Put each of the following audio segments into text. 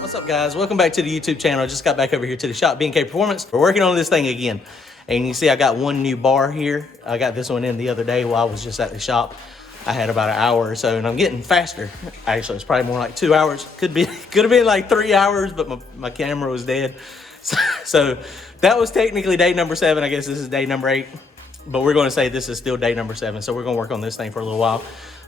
What's up, guys? Welcome back to the YouTube channel. I just got back over here to the shop, B&K Performance. We're working on this thing again. And you see I got one new bar here. I got this one in the other day while I was just at the shop. I had about an hour or so, and I'm getting faster. Actually, it's probably more like 2 hours. Could have been like 3 hours, but my camera was dead. So that was technically day number 7. I guess this is day number 8. But we're going to say this is still day number 7. So we're going to work on this thing for a little while.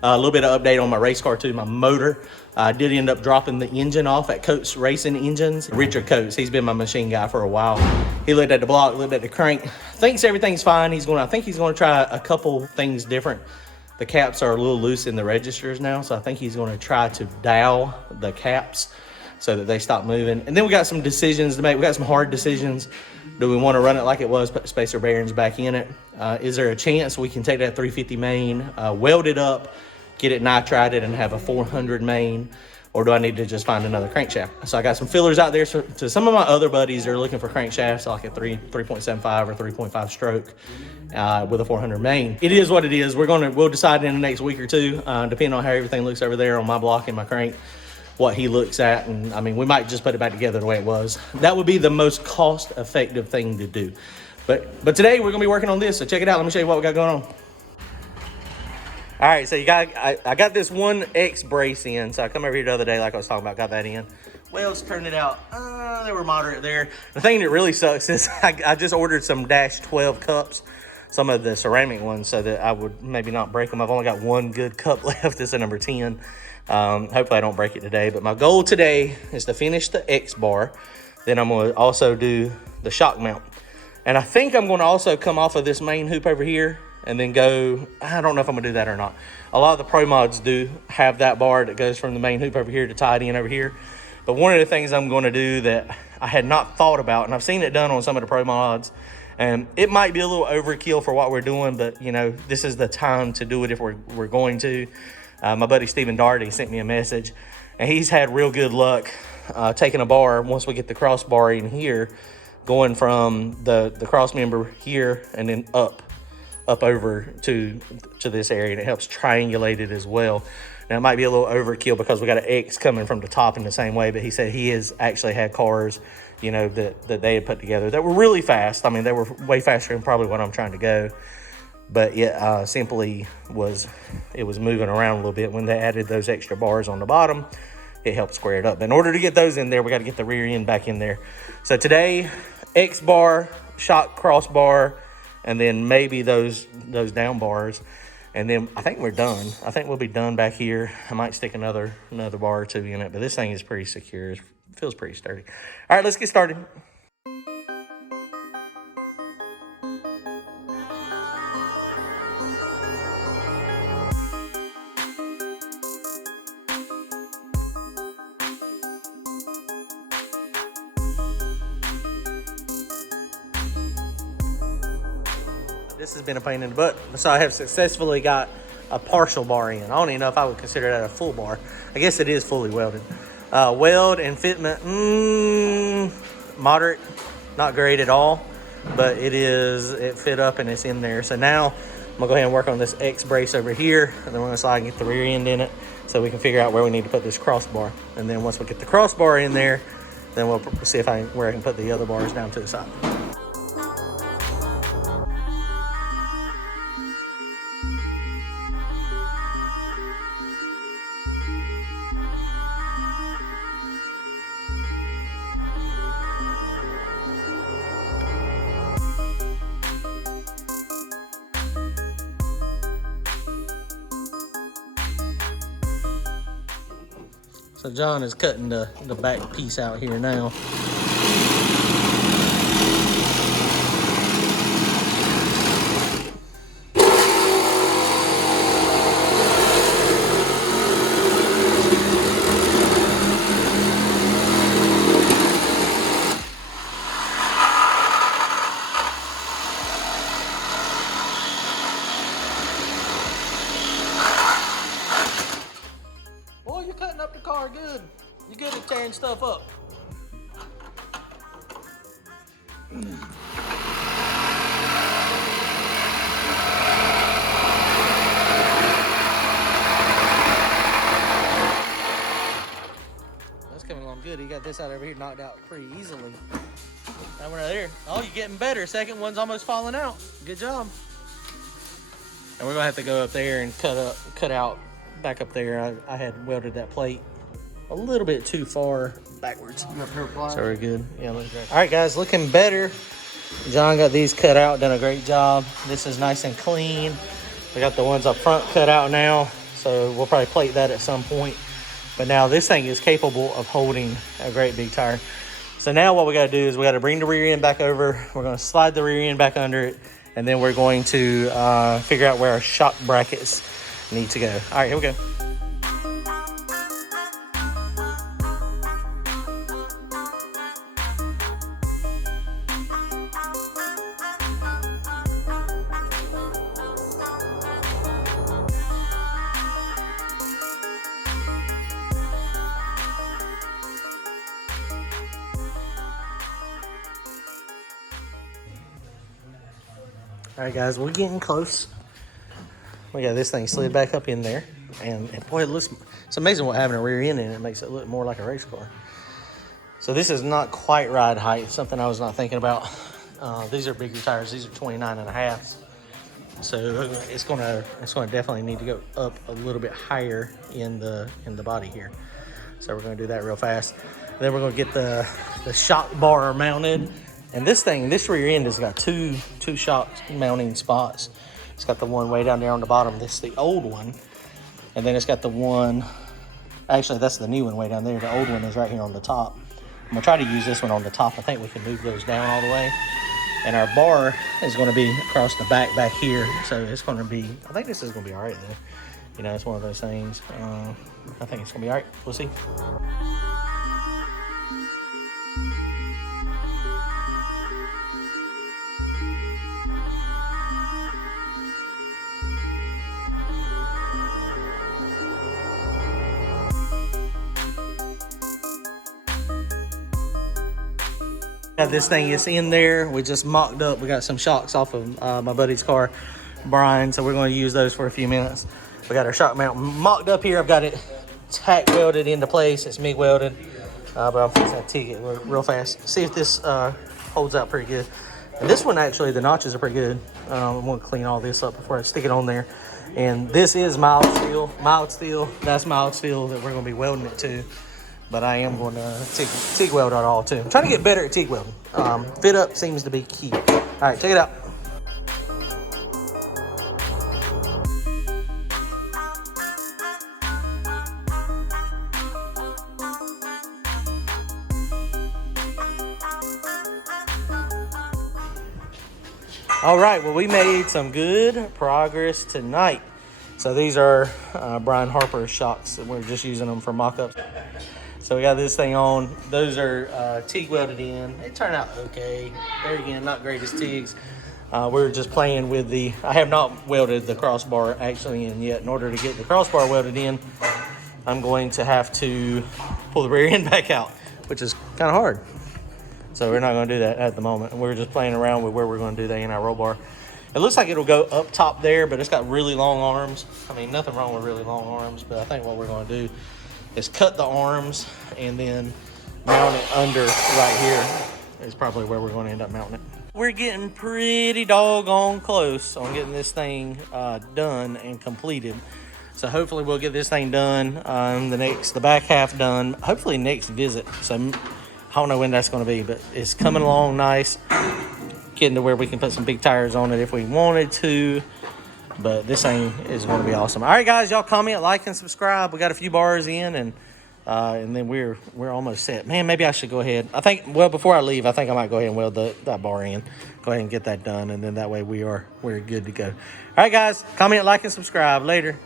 A little bit of update on my race car too, my motor. I did end up dropping the engine off at Coates Racing Engines. Richard Coates, he's been my machine guy for a while. He looked at the block, looked at the crank, thinks everything's fine. I think he's going to try a couple things different. The caps are a little loose in the registers now, so I think he's going to try to dowel the caps so that they stop moving. And then we got some decisions to make. We got some hard decisions. Do we want to run it like it was, put spacer bearings back in it? Is there a chance we can take that 350 main, weld it up, get it nitrided and have a 400 main, or do I need to just find another crankshaft? So I got some fillers out there. So to some of my other buddies, they're looking for crankshafts like a 3.75 or 3.5 stroke with a 400 main. It is what it is. We'll decide in the next week or two, depending on how everything looks over there on my block and my crank, what he looks at. And I mean, we might just put it back together the way it was. That would be the most cost-effective thing to do. But today we're gonna be working on this. So check it out. Let me show you what we got going on. All right, so I got this one X brace in. So I come over here the other day, like I was talking about, got that in. Welds turned it out. They were moderate there. The thing that really sucks is I just ordered some -12 cups, some of the ceramic ones, so that I would maybe not break them. I've only got one good cup left. This is a number 10. Hopefully I don't break it today. But my goal today is to finish the X bar. Then I'm going to also do the shock mount. And I think I'm going to also come off of this main hoop over here and then go, I don't know if I'm gonna do that or not. A lot of the pro mods do have that bar that goes from the main hoop over here to tie it in over here. But one of the things I'm gonna do that I had not thought about, and I've seen it done on some of the pro mods, and it might be a little overkill for what we're doing, but you know, this is the time to do it if we're going to. My buddy Stephen Darty sent me a message, and he's had real good luck taking a bar, once we get the crossbar in here, going from the cross member here and then up over to this area, and it helps triangulate it as well. Now it might be a little overkill because we got an X coming from the top in the same way, but he said he has actually had cars, you know, that they had put together that were really fast. I mean, they were way faster than probably what I'm trying to go, but it simply was moving around a little bit. When they added those extra bars on the bottom, it helped square it up. But in order to get those in there, we got to get the rear end back in there. So today, X bar, shock crossbar, and then maybe those down bars, and then I think we're done. I think we'll be done back here. I might stick another bar or two in it, but this thing is pretty secure. It feels pretty sturdy. All right, let's get started. This has been a pain in the butt. So I have successfully got a partial bar in. I don't even know if I would consider that a full bar. I guess it is fully welded. Weld and fitment, moderate, not great at all, but it fit up and it's in there. So now I'm gonna go ahead and work on this X brace over here, and then we're gonna slide and get the rear end in it so we can figure out where we need to put this crossbar. And then once we get the crossbar in there, then we'll see where I can put the other bars down to the side. So John is cutting the back piece out here now. You're cutting up the car good. You're good at tearing stuff up. That's coming along good. good. He got this out over here knocked out pretty easily. That one right there. Oh, you're getting better. Second one's almost falling out. Good job. And we're gonna have to go up there and cut out back up there. I had welded that plate a little bit too far backwards. So we're good. Yeah, looks great. All right, guys, looking better. John got these cut out, done a great job. This is nice and clean. We got the ones up front cut out now, so we'll probably plate that at some point. But now this thing is capable of holding a great big tire. So now what we got to do is we got to bring the rear end back over. We're going to slide the rear end back under it, and then we're going to figure out where our shock brackets need to go. All right, here we go. All right, guys, we're getting close. We got this thing slid back up in there, and boy, it's amazing what having a rear end in it makes it look more like a race car. So this is not quite ride height, something I was not thinking about. These are bigger tires. These are 29.5s. So it's gonna definitely need to go up a little bit higher in the body here. So we're gonna do that real fast. Then we're gonna get the shock bar mounted. And this rear end has got two shock mounting spots. It's got the one way down there on the bottom. This is the old one. And then it's got the one, actually that's the new one way down there. The old one is right here on the top. I'm gonna try to use this one on the top. I think we can move those down all the way. And our bar is gonna be across the back here. So it's gonna be, I think this is gonna be all right though. You know, it's one of those things. I think it's gonna be all right, we'll see. This thing is in there. We just mocked up. We got some shocks off of my buddy's car, Brian, so we're going to use those for a few minutes. We got our shock mount mocked up here. I've got it tack welded into place. It's MIG welded, but I'm fixing to TIG it real fast. See if this holds out pretty good. And this one, actually, the notches are pretty good. I'm going to clean all this up before I stick it on there. And this is mild steel. That's mild steel that we're going to be welding it to. But I am going to TIG weld it all too. I'm trying to get better at TIG welding. Fit up seems to be key. All right, check it out. All right, well, we made some good progress tonight. So these are Brian Harper's shocks. We're just using them for mock-ups. So we got this thing on. Those are TIG welded in. They turn out okay. There again, not greatest TIGs. We're just playing with I have not welded the crossbar actually in yet. In order to get the crossbar welded in, I'm going to have to pull the rear end back out, which is kind of hard. So we're not going to do that at the moment. We're just playing around with where we're going to do that in our roll bar. It looks like it'll go up top there, but it's got really long arms. I mean, nothing wrong with really long arms, but I think what we're going to do is cut the arms and then mount it under right here is probably where we're going to end up mounting it. We're getting pretty doggone close on getting this thing done and completed. So hopefully we'll get this thing done, the back half done, hopefully next visit. So I don't know when that's going to be, but it's coming along nice. Getting to where we can put some big tires on it if we wanted to. But this thing is going to be awesome. All right, guys, y'all comment, like, and subscribe. We got a few bars in, and then we're almost set. Man, maybe I should go ahead. I think, well, before I leave, I think I might go ahead and weld that bar in. Go ahead and get that done, and then that way we're good to go. All right, guys, comment, like, and subscribe. Later.